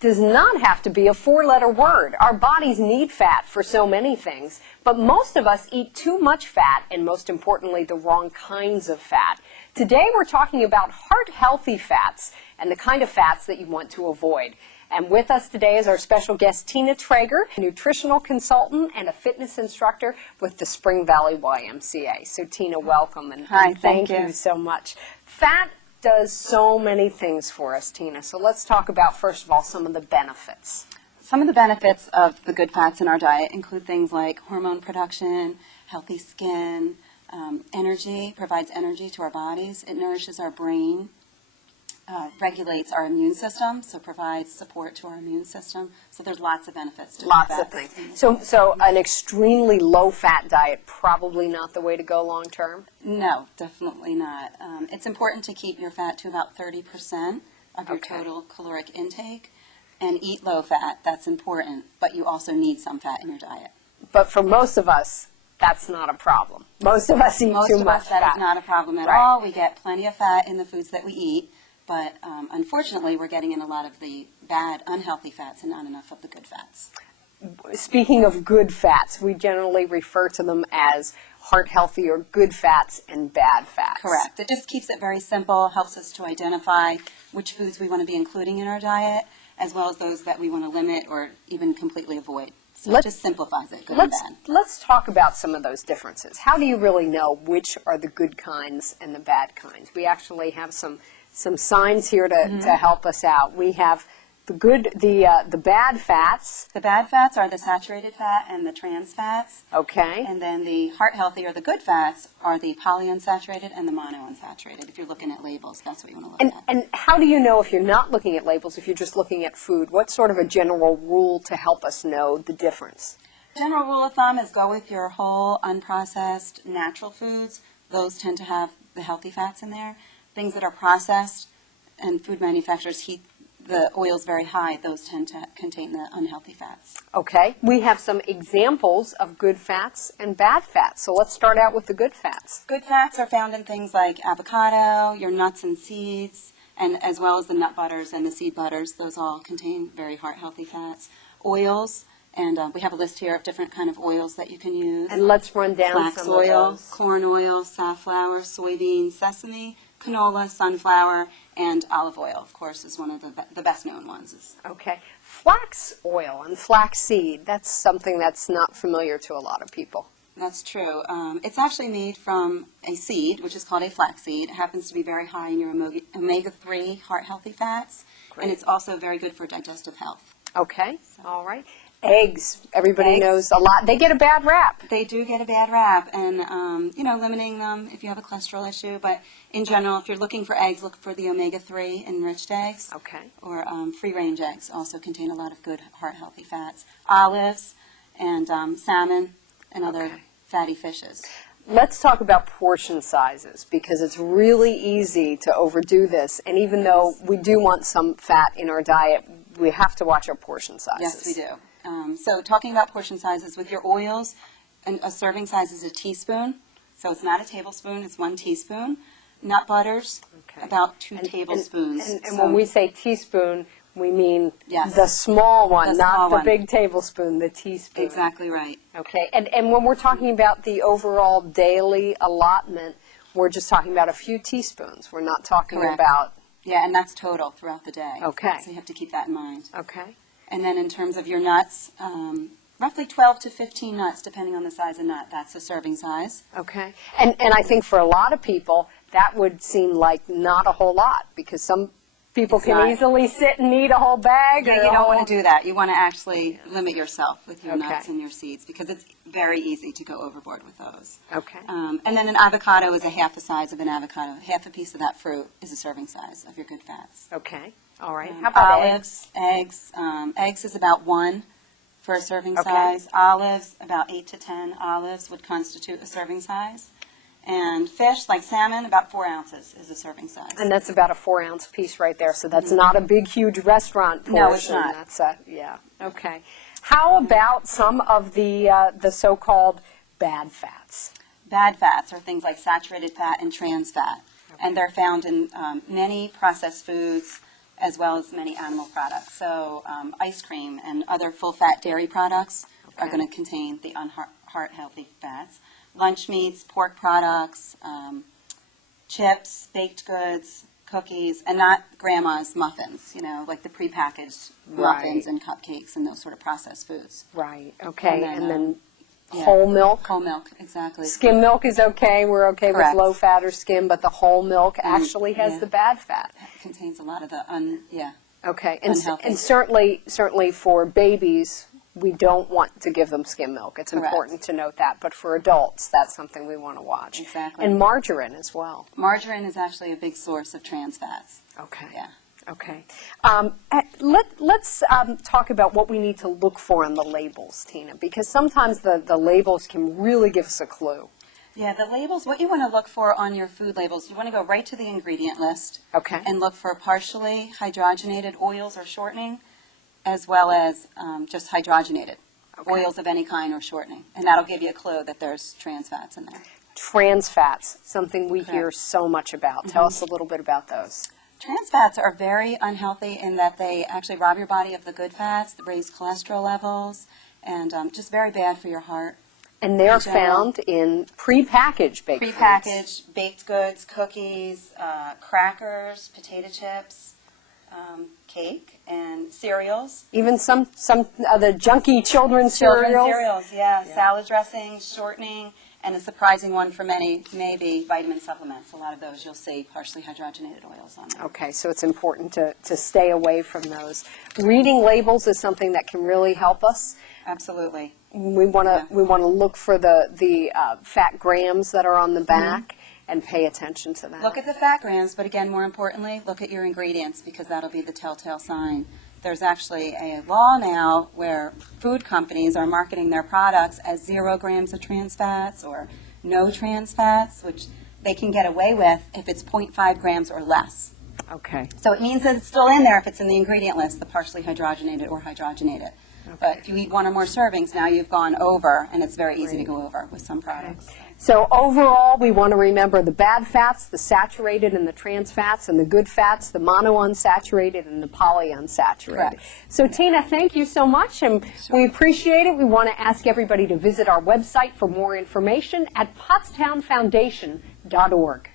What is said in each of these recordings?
does not have to be a four-letter word. Our bodies need fat for so many things, but most of us eat too much fat and, most importantly, the wrong kinds of fat. Today we're talking about heart-healthy fats and the kind of fats that you want to avoid. And with us today is our special guest, Tina Trager, a nutritional consultant and a fitness instructor with the Spring Valley YMCA. So, Tina, welcome, and thank you so much. Fat does so many things for us, Tina. So let's talk about, first of all, some of the benefits. Some of the benefits of the good fats in our diet include things like hormone production, healthy skin, energy, provides energy to our bodies. It nourishes our brain. Regulates our immune system, so provides support to our immune system. So there's lots of benefits to lots of things. So an extremely low-fat diet, probably not the way to go long-term? No, definitely not. It's important to keep your fat to about 30% of your total caloric intake, and eat low-fat. That's important, but you also need some fat in your diet. But for most of us, that's not a problem. Most of us eat too much fat. That is not a problem at all. We get plenty of fat in the foods that we eat. But unfortunately, we're getting in a lot of the bad, unhealthy fats and not enough of the good fats. Speaking of good fats, we generally refer to them as heart-healthy or good fats and bad fats. Correct. It just keeps it very simple, helps us to identify which foods we want to be including in our diet, as well as those that we want to limit or even completely avoid. So it just simplifies it, good and bad. Let's talk about some of those differences. How do you really know which are the good kinds and the bad kinds? We actually have some signs here to help us out. We have the bad fats. The bad fats are the saturated fat and the trans fats. Okay. And then the heart healthy or the good fats are the polyunsaturated and the monounsaturated. If you're looking at labels, that's what you want to look at. And how do you know if you're not looking at labels, if you're just looking at food? What's sort of a general rule to help us know the difference? General rule of thumb is go with your whole, unprocessed, natural foods. Those tend to have the healthy fats in there. Things that are processed and food manufacturers heat the oils very high, those tend to contain the unhealthy fats. Okay. We have some examples of good fats and bad fats. So let's start out with the good fats. Good fats are found in things like avocado, your nuts and seeds, and as well as the nut butters and the seed butters. Those all contain very heart-healthy fats. Oils, and we have a list here of different kind of oils that you can use. And let's run down Flax some oil, of those. Corn oil, safflower, soybean, sesame, canola, sunflower, and olive oil, of course, is one of the best-known ones. Okay. Flax oil and flax seed, that's something that's not familiar to a lot of people. That's true. It's actually made from a seed, which is called a flax seed. It happens to be very high in your omega-3 heart-healthy fats, and it's also very good for digestive health. Okay. All right. Eggs. Everybody knows a lot. They get a bad rap. They do get a bad rap, and, limiting them if you have a cholesterol issue. But in general, if you're looking for eggs, look for the omega-3 enriched eggs. Okay. Or free-range eggs also contain a lot of good heart-healthy fats. Olives and salmon and other fatty fishes. Let's talk about portion sizes, because it's really easy to overdo this. And even though we do want some fat in our diet, we have to watch our portion sizes. Yes, we do. So talking about portion sizes, with your oils, a serving size is a teaspoon. So it's not a tablespoon, it's 1 teaspoon. Nut butters, about 2 tablespoons. And when we say teaspoon, we mean the small one, not the big tablespoon, the teaspoon. Exactly right. Okay. And when we're talking about the overall daily allotment, we're just talking about a few teaspoons. We're not talking about... Yeah, and that's total throughout the day. Okay. So you have to keep that in mind. Okay. And then in terms of your nuts, roughly 12 to 15 nuts, depending on the size of nut. That's a serving size. Okay. And I think for a lot of people, that would seem like not a whole lot, because some people can easily sit and eat a whole bag. Yeah, you don't want to do that. You want to actually limit yourself with your nuts and your seeds, because it's very easy to go overboard with those. Okay. And then an avocado is a half the size of an avocado. Half a piece of that fruit is a serving size of your good fats. Okay. All right. How about olives? Eggs. Eggs is about 1 for a serving size. Olives, about 8 to 10 olives would constitute a serving size. And fish, like salmon, about 4 ounces is a serving size. And that's about a 4-ounce piece right there. So that's not a big, huge restaurant portion. No, it's not. That's okay. How about some of the so-called bad fats? Bad fats are things like saturated fat and trans fat. And they're found in many processed foods as well as many animal products. So ice cream and other full-fat dairy products are going to contain the unheart-healthy fats. Lunch meats, pork products, chips, baked goods, cookies, and not grandma's muffins, you know, like the prepackaged muffins and cupcakes and those sort of processed foods. Right, okay, and then yeah. whole milk? Whole milk, exactly. Skim milk is okay, we're okay Correct. with low fat or skim, but the whole milk actually has the bad fat. It contains a lot of the Okay, unhealthy. and certainly for babies, we don't want to give them skim milk. It's Correct. important to note that. But for adults, that's something we want to watch. Exactly. And margarine as well. Margarine is actually a big source of trans fats. Okay. Yeah. Okay. Let's talk about what we need to look for on the labels, Tina, because sometimes the labels can really give us a clue. Yeah, the labels, what you want to look for on your food labels, you want to go right to the ingredient list. Okay. And look for partially hydrogenated oils or shortening, as well as just hydrogenated oils of any kind or shortening. And that'll give you a clue that there's trans fats in there. Trans fats, something we hear Correct. so much about. Tell us a little bit about those. Trans fats are very unhealthy in that they actually rob your body of the good fats, raise cholesterol levels, and just very bad for your heart. And they're In general. found in prepackaged baked foods. Prepackaged baked goods, cookies, crackers, potato chips, cake, and cereals. Even some of the junky children's Children's cereals. cereals, yeah. Salad dressing, shortening, and a surprising one for many may be vitamin supplements. A lot of those you'll see partially hydrogenated oils on there. Okay, so it's important to stay away from those. Reading labels is something that can really help us. Absolutely. We want to look for the fat grams that are on the back and pay attention to that. Look at the fat grams, but again, more importantly, look at your ingredients because that'll be the telltale sign. There's actually a law now where food companies are marketing their products as 0 grams of trans fats or no trans fats, which they can get away with if it's 0.5 grams or less. Okay. So it means that it's still in there if it's in the ingredient list, the partially hydrogenated or hydrogenated. Okay. But if you eat 1 or more servings, now you've gone over, and it's very easy to go over with some products. Okay. So overall, we want to remember the bad fats, the saturated and the trans fats, and the good fats, the monounsaturated and the polyunsaturated. Correct. So Tina, thank you so much, and we appreciate it. We want to ask everybody to visit our website for more information at pottstownfoundation.org.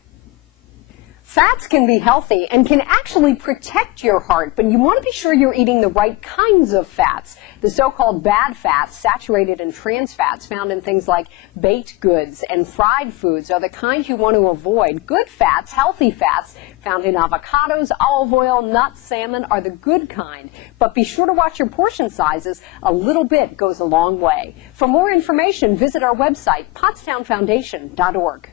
Fats can be healthy and can actually protect your heart, but you want to be sure you're eating the right kinds of fats. The so-called bad fats, saturated and trans fats, found in things like baked goods and fried foods are the kinds you want to avoid. Good fats, healthy fats, found in avocados, olive oil, nuts, salmon are the good kind. But be sure to watch your portion sizes. A little bit goes a long way. For more information, visit our website, pottstownfoundation.org.